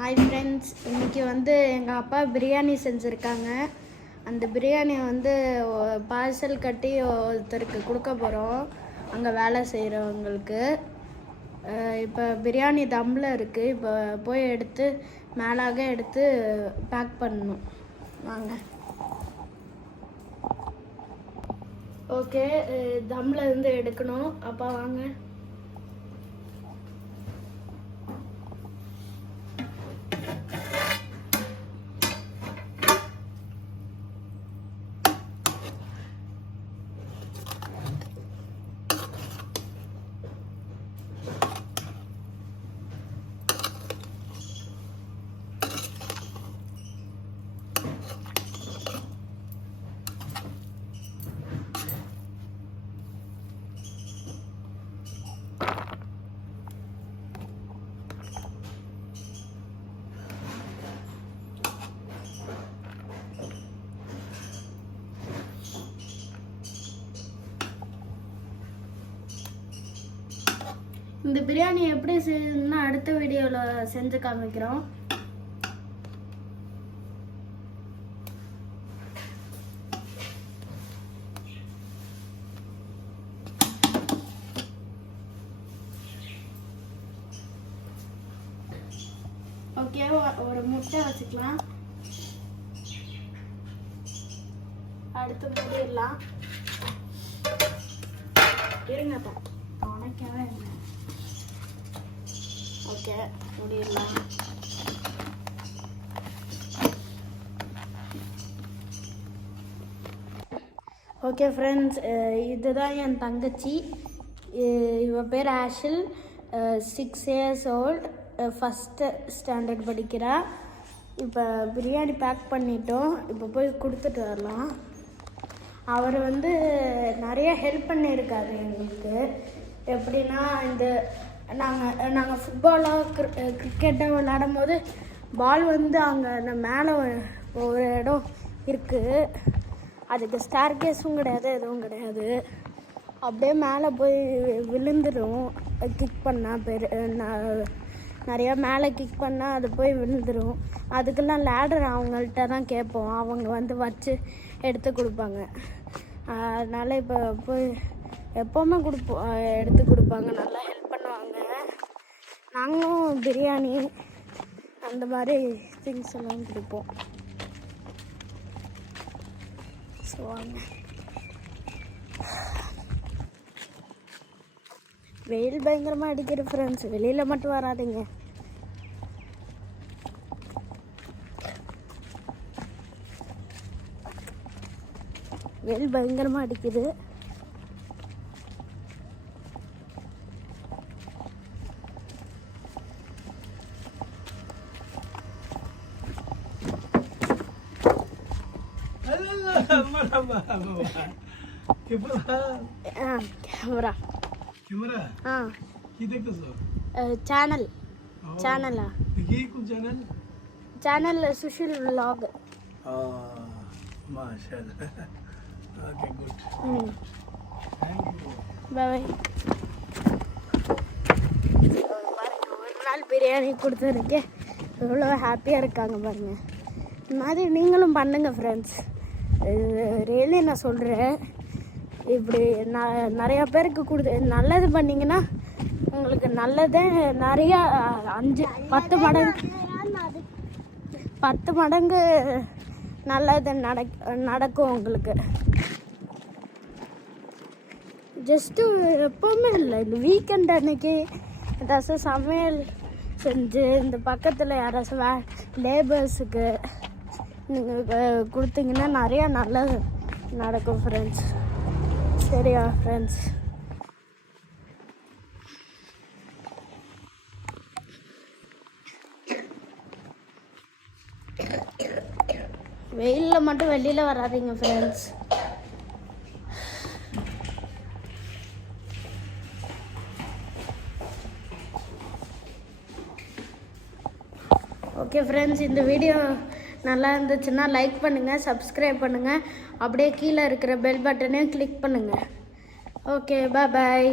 Hi friends, இன்றைக்கி எங்கள் அப்பா பிரியாணி செஞ்சுருக்காங்க. அந்த பிரியாணியை பார்சல் கட்டி ஒருத்தருக்கு கொடுக்க போகிறோம், அங்கே வேலை செய்கிறவங்களுக்கு. இப்போ பிரியாணி தம்மில் இருக்குது. இப்போ போய் எடுத்து மேலாக எடுத்து பேக் பண்ணணும். வாங்க. ஓகே, தம்மில் இருந்து எடுக்கணும். அப்பா வாங்க. இந்த பிரியாணி எப்படி செய்யணும்னா அடுத்த வீடியோவில் செஞ்சு காமிக்கிறோம். ஓகே, ஒரு முட்டை வச்சுக்கலாம். அடுத்து மூடிடலாம். இருங்கப்பா, உனக்காக என்ன. ஓகே, மூடிடலாம். ஓகே ஃப்ரெண்ட்ஸ், இதுதான் என் தங்கச்சி. இவ பேர் ஆஷில். 6 years old, ஃபஸ்ட்டு ஸ்டாண்டர்ட் படிக்கிறா. இப்போ பிரியாணி பேக் பண்ணிட்டோம். இப்போ போய் கொடுத்துட்டு வரலாம். அவர் நிறைய ஹெல்ப் பண்ணியிருக்காரு எங்களுக்கு. எப்படின்னா, நாங்கள் ஃபுட்பாலாக கிரிக்கெட்டாக விளையாடும் போது பால் அங்கே மேலே ஒரு இடம் இருக்குது. அதுக்கு ஸ்டார் கேஸும் கிடையாது, எதுவும் கிடையாது. அப்படியே மேலே போய் விழுந்துடும். கிக் பண்ணால் நிறையா மேலே கிக் பண்ணால் அது போய் விழுந்துடும். அதுக்கெல்லாம் லேடர் அவங்கள்ட்ட தான் கேட்போம். அவங்க வச்சு எடுத்து கொடுப்பாங்க. அதனால் இப்போ போய் எப்போவுமே எடுத்து கொடுப்பாங்க. நல்லா ஹெல்ப் பண்ணுவாங்க. நாங்களும் பிரியாணி அந்த மாதிரி திங்ஸ் எல்லாம் கொடுப்போம். ஸோ வாங்க. வெயில் பயங்கரமாக அடிக்கிற ஃப்ரெண்ட்ஸ், வெளியில் மட்டும் வராதிங்க. வெயில் பயங்கரமாக அடிக்குது. कैमरा कैमरा हाँ की देखते सो चैनल चैनल ये कौन चैनल चैनल सुशील व्लॉग माशाल्लाह okay good thank you bye ஒரு நாள் பிரியாணி கொடுத்ததுக்கே எவ்வளோ ஹாப்பியாக இருக்காங்க பாருங்க. இந்த மாதிரி நீங்களும் பண்ணுங்கள் ஃப்ரெண்ட்ஸ். ரியலி நான் சொல்கிறேன், இப்படி நிறையா பேருக்கு நல்லது பண்ணிங்கன்னா உங்களுக்கு நல்லதே நிறையா 10 மடங்கு நல்லது நடக்கும் உங்களுக்கு. ஜஸ்ட்டு எப்போவுமே இல்லை, இந்த வீக்கெண்ட் அன்னைக்கு ஏதாச்சும் சமையல் செஞ்சு இந்த பக்கத்தில் யாராச்சும் லேபர்ஸுக்கு நீங்கள் கொடுத்தீங்கன்னா நிறையா நல்லது நடக்கும் ஃப்ரெண்ட்ஸ். சரியா ஃப்ரெண்ட்ஸ்? வெயிலில் மட்டும் வெளியில் வராதிங்க ஃப்ரெண்ட்ஸ். ஓகே ஃப்ரெண்ட்ஸ், இந்த வீடியோ நல்லா இருந்துச்சுன்னா லைக் பண்ணுங்கள், சப்ஸ்கிரைப் பண்ணுங்கள். அப்படியே கீழே இருக்கிற பெல் பட்டனையும் கிளிக் பண்ணுங்கள். ஓகே, பாய்.